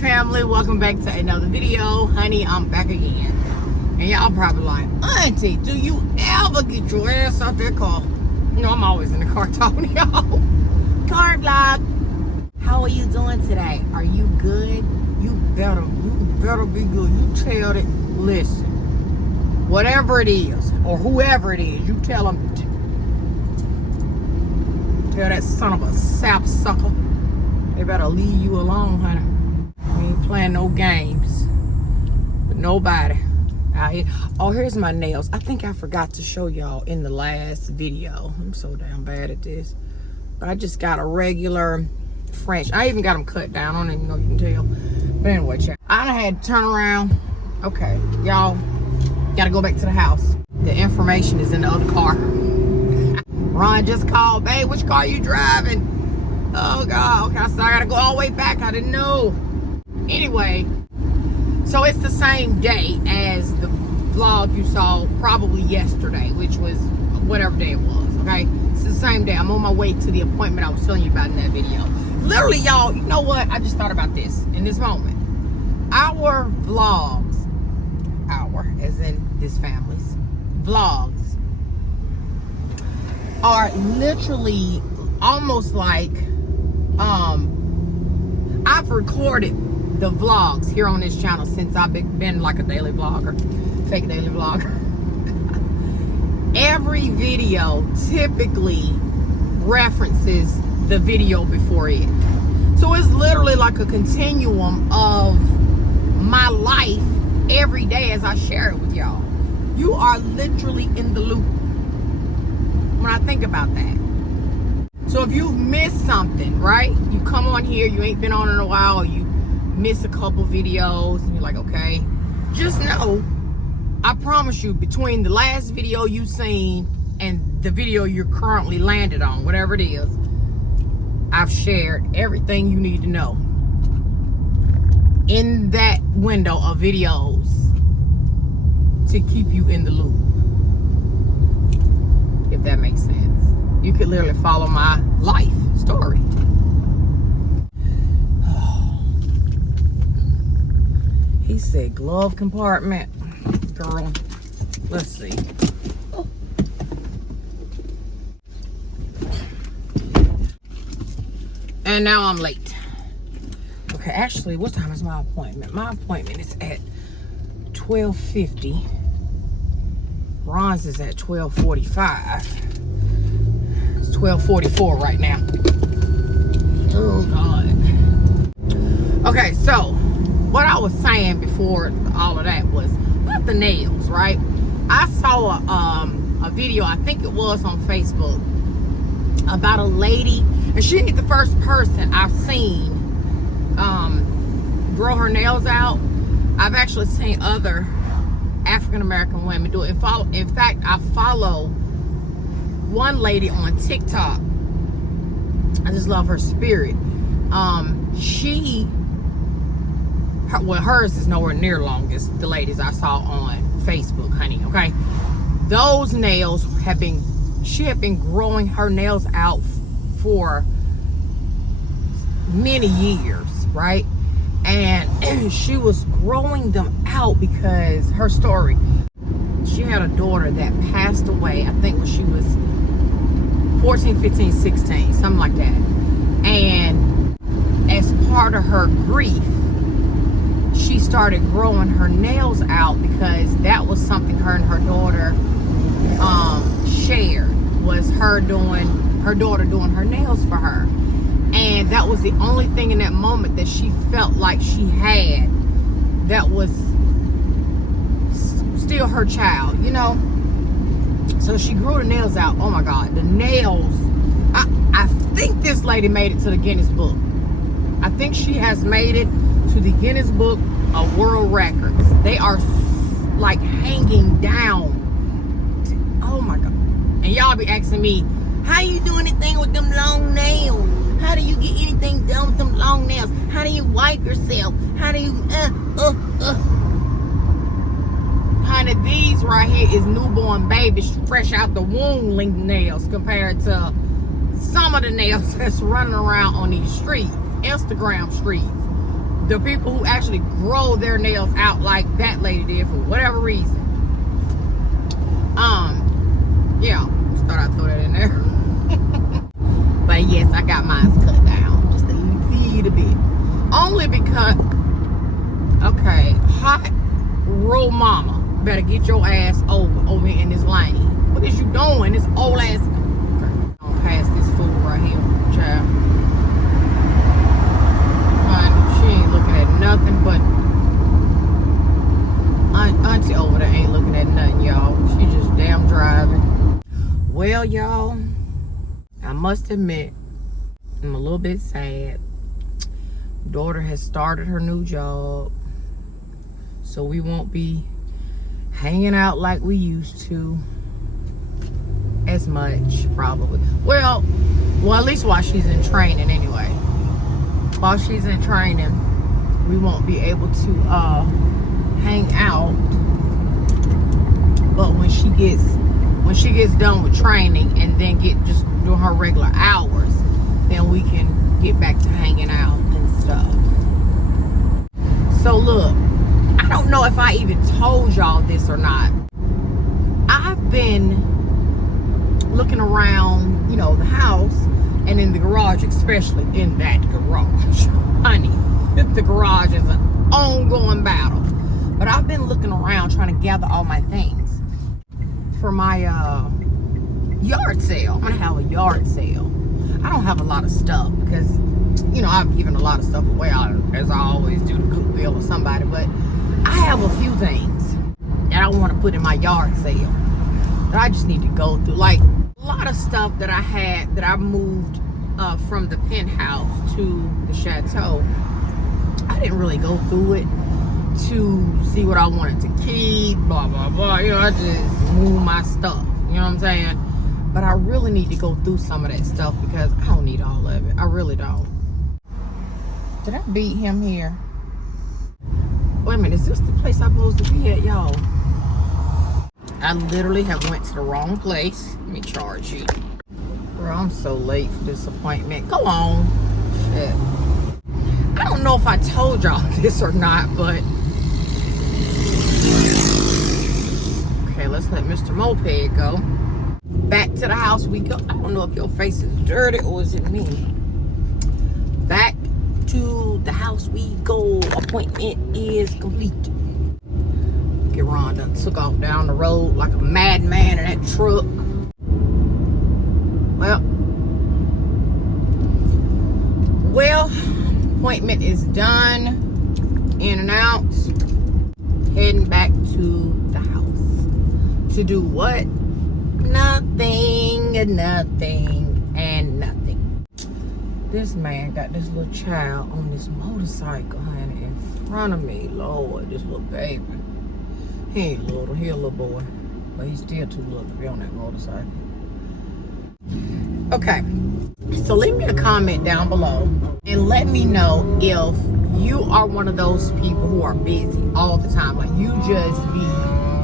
family, welcome back to another video. Honey, I'm back again. And y'all probably like, Auntie, do you ever get your ass out that car? You know, I'm always in the car talking to y'all. Car vlog. How are you doing today? Are you good? You better be good. You tell it, listen, whatever it is, or whoever it is, you tell them, tell that son of a sap sucker, they better leave you alone, honey. We ain't playing no games with nobody out here. Oh, here's my nails. I think I forgot to show y'all in the last video. I'm so damn bad at this. But I just got a regular French. I even got them cut down. I don't even know if you can tell. But anyway, check. I done had to turn around. Okay, y'all gotta go back to the house. The information is in the other car. Ron just called. Babe, which car you driving? Oh God, okay, so I gotta go all the way back. I didn't know. Anyway, so it's the same day as the vlog you saw probably yesterday, which was whatever day it was, okay? It's the same day. I'm on my way to the appointment I was telling you about in that video. Literally, y'all, you know what? I just thought about this in this moment. Our vlogs, as in this family's vlogs, are literally almost like, I've recorded the vlogs here on this channel since I've been like a daily vlogger, fake daily vlogger. Every video typically references the video before it. So it's literally like a continuum of my life every day as I share it with y'all. You are literally in the loop when I think about that. So if you've missed something, right? You come on here, you ain't been on in a while, or you miss a couple videos, and you're like, okay, just know, I promise you, between the last video you seen and the video you're currently landed on, whatever it is, I've shared everything you need to know in that window of videos to keep you in the loop, if that makes sense. You could literally follow my life story. He said glove compartment. Girl, let's see. And now I'm late. Okay, actually, what time is my appointment? My appointment is at 12:50. Ron's is at 12:45. It's 12:44 right now. Oh, God. Okay, so what I was saying before all of that was about the nails, right? I saw a video, I think it was on Facebook, about a lady, and she ain't the first person I've seen grow her nails out. I've actually seen other African-American women do it. In fact, I follow one lady on TikTok. I just love her spirit. Hers is nowhere near long as the ladies I saw on Facebook, honey, okay? Those nails she had been growing her nails out for many years, right? And she was growing them out because her story, she had a daughter that passed away, I think when she was 14, 15, 16, something like that. And as part of her grief, she started growing her nails out because that was something her and her daughter shared, was her daughter doing her nails for her. And that was the only thing in that moment that she felt like she had that was still her child, you know? So she grew the nails out. Oh my God, the nails. I think this lady made it to the Guinness Book. I think she has made it to the Guinness Book of World Records. They are like hanging down. Oh my God. And y'all be asking me, how you do anything with them long nails? How do you get anything done with them long nails? How do you wipe yourself? How do you, Honey, these right here is newborn babies fresh out the womb length nails compared to some of the nails that's running around on these streets, Instagram streets. the people who actually grow their nails out like that lady did for whatever reason. Yeah, just thought I'd throw that in there. But yes, I got mine cut down just a little bit. Only because, okay, hot roll mama, better get your ass over in this lane. What is you doing? This old ass. Don't pass this fool right here, child. She ain't looking at nothing but auntie over there ain't looking at nothing, y'all. She just damn driving. Well, y'all, I must admit, I'm a little bit sad. Daughter has started her new job, so we won't be hanging out like we used to as much, probably. Well, at least while she's in training anyway. While she's in training, we won't be able to hang out. But when she gets done with training and then just doing her regular hours, then we can get back to hanging out and stuff. So look, I don't know if I even told y'all this or not. I've been looking around, the house and in the garage, especially in that garage. Honey, the garage is an ongoing battle. But I've been looking around trying to gather all my things for my yard sale. I'm gonna have a yard sale. I don't have a lot of stuff because, I've given a lot of stuff away, as I always do to Goodwill or somebody. But I have a few things that I want to put in my yard sale that I just need to go through. Like a lot of stuff that I had that I moved from the penthouse to the chateau. I didn't really go through it to see what I wanted to keep, blah, blah, blah. I just move my stuff. You know what I'm saying? But I really need to go through some of that stuff because I don't need all of it. I really don't. Did I beat him here? Wait a minute, is this the place I'm supposed to be at, y'all? I literally have went to the wrong place. Let me charge you. Bro, I'm so late for this appointment. Go on. Shit. I don't know if I told y'all this or not, but okay, let's let Mr. Moped go. Back to the house we go. I don't know if your face is dirty or is it me. Back to the house we go. Appointment is complete. Get Ron done took off down the road like a madman in that truck. Well, appointment is done. In and out. Heading back to the house. To do what? Nothing, and nothing. This man got this little child on this motorcycle, honey, in front of me. Lord, this little baby. He ain't little, he a little boy. But he's still too little to be on that motorcycle. Okay, so leave me a comment down below and let me know if you are one of those people who are busy all the time. Like, you just be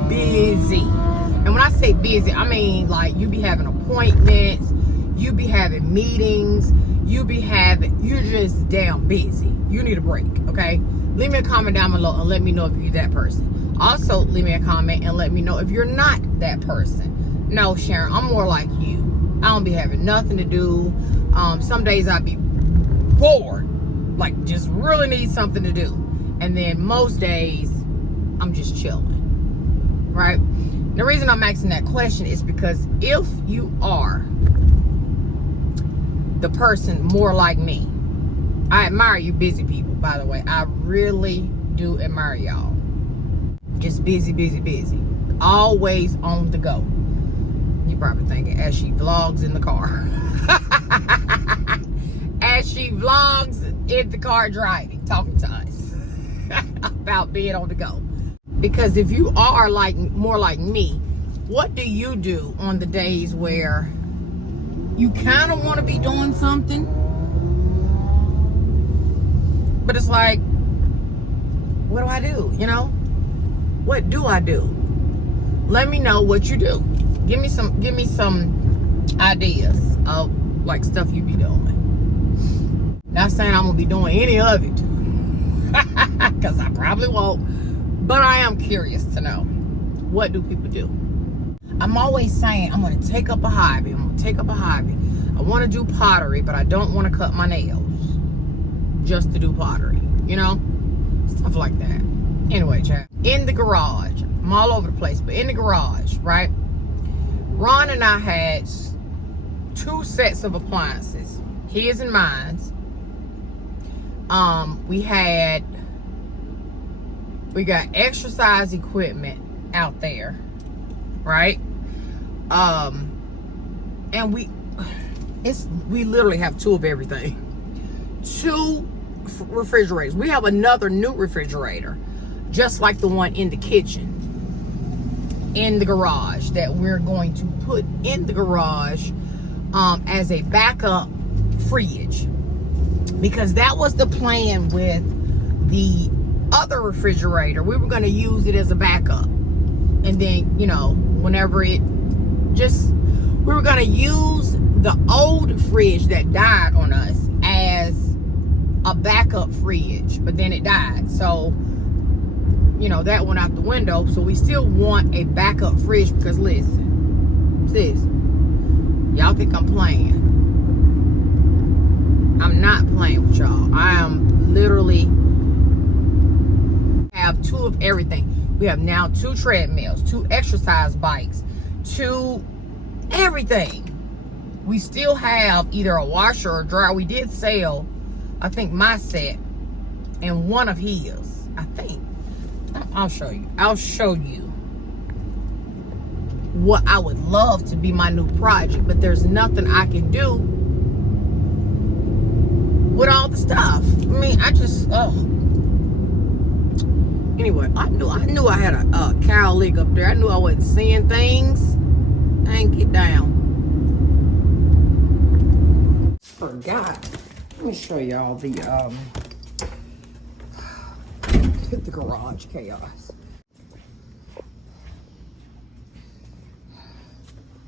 busy. And when I say busy, I mean like you be having appointments, you be having meetings, you're just damn busy. You need a break, okay? Leave me a comment down below and let me know if you're that person. Also, leave me a comment and let me know if you're not that person. No, Sharon, I'm more like you. I don't be having nothing to do. Some days I be bored, like just really need something to do. And then most days, I'm just chilling, right? The reason I'm asking that question is because if you are the person more like me, I admire you busy people, by the way. I really do admire y'all. Just busy, busy, busy. Always on the go. You're probably thinking, as she vlogs in the car. As she vlogs in the car driving, talking to us about being on the go. Because if you are more like me, what do you do on the days where you kind of want to be doing something, but it's like, what do I do? What do I do? Let me know what you do. Give me some ideas of like stuff you be doing. Not saying I'm gonna be doing any of it. because I probably won't. But I am curious to know, what do people do? I'm always saying I'm going to take up a hobby. I want to do pottery, but I don't want to cut my nails just to do pottery, you know? Stuff like that. Anyway, chat. In the garage. I'm all over the place, but in the garage, right? Ron and I had 2 sets of appliances. His and mine's. We got exercise equipment out there, right? And we literally have 2 of everything. 2 refrigerators. We have another new refrigerator, just like the one in the kitchen, in the garage, that we're going to put in the garage as a backup fridge, because that was the plan with the other refrigerator. We were going to use it as a backup, and then, you know, whenever we were going to use the old fridge that died on us as a backup fridge, but then it died, so, you know, that went out the window. So we still want a backup fridge, because listen, sis, y'all think I'm playing. I'm not playing with y'all. I am literally have 2 of everything. We have now 2 treadmills, 2 exercise bikes, 2 everything. We still have either a washer or dryer. We did sell, I think, my set and one of his, I think. I'll show you. I'll show you what I would love to be my new project, but there's nothing I can do with all the stuff. I mean, anyway, I knew I had a cow leg up there. I knew I wasn't seeing things. I ain't get down. Forgot. Let me show y'all the garage chaos.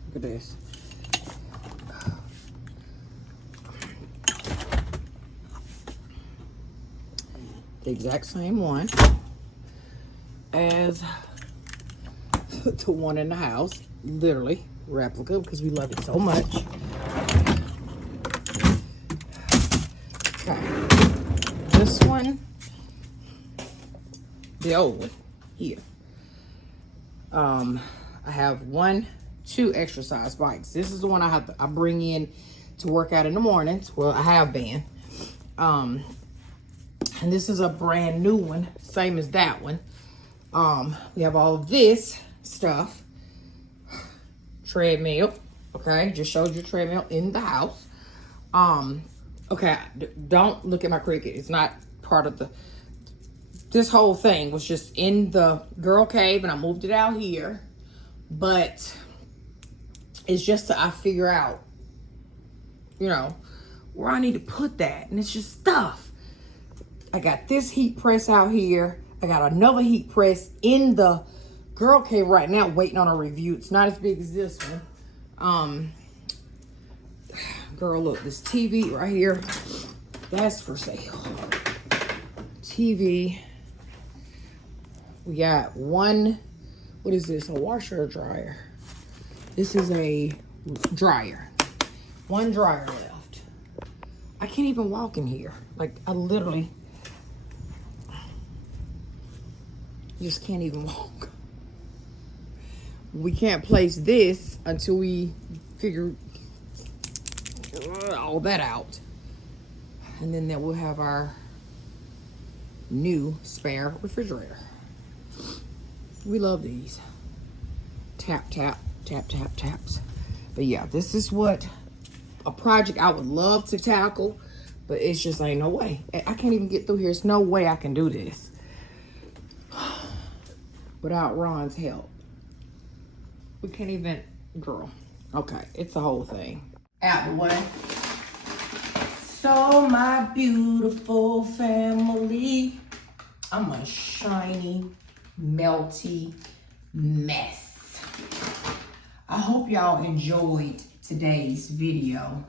Look at this. The exact same one as the one in the house. Literally replica, because we love it so much. Okay. This one, the old one here. I have 2 exercise bikes. This is the one I bring in to work out in the mornings. Well, I have been. And this is a brand new one, same as that one. We have all of this stuff. Treadmill. Okay, just showed you treadmill in the house. Okay, don't look at my Cricut. It's not part of this whole thing was just in the girl cave, and I moved it out here. But it's just I figure out, you know, where I need to put that. And it's just stuff. I got this heat press out here. I got another heat press in the girl cave right now, waiting on a review. It's not as big as this one. Girl, look, this TV right here, that's for sale. TV. We got one, what is this, a washer or dryer? This is a dryer. One dryer left. I can't even walk in here. Like, I literally just can't even walk. We can't place this until we figure all that out. And then we'll have our new spare refrigerator. We love these. Tap, tap, tap, tap, taps. But yeah, this is what a project I would love to tackle, but it's just ain't no way. I can't even get through here. There's no way I can do this without Ron's help. We can't even, girl. Okay, it's the whole thing. Out the way. So my beautiful family, I'm a shiny, melty mess. I hope y'all enjoyed today's video.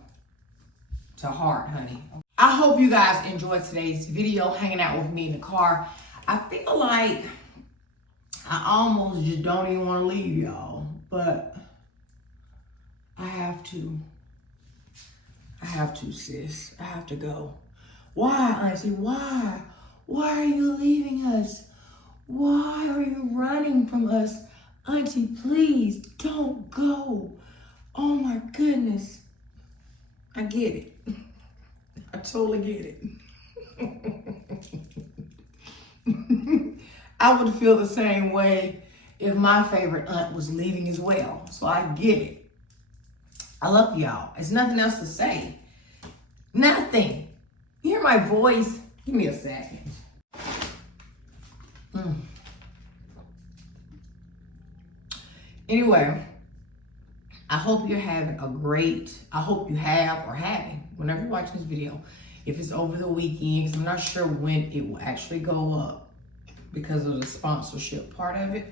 To heart, honey. I hope you guys enjoyed today's video, hanging out with me in the car. I feel like I almost just don't even want to leave y'all, but I have to. I have to, sis. I have to go. Why, Auntie? Why? Why are you leaving us? Why are you running from us? Auntie, please don't go. Oh my goodness. I get it. I totally get it. I would feel the same way if my favorite aunt was leaving as well. So I get it. I love y'all. There's nothing else to say. Nothing. You hear my voice? Give me a second. Anyway, I hope you're having a great, I hope you have or having, whenever you're watching this video, if it's over the weekend, because I'm not sure when it will actually go up because of the sponsorship part of it.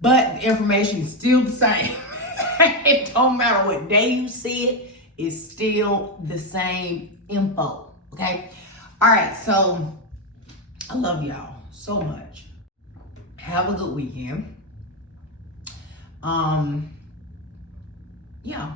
But the information is still the same. It don't matter what day you see it, it's still the same info, okay? All right, so I love y'all so much. Have a good weekend. Yeah.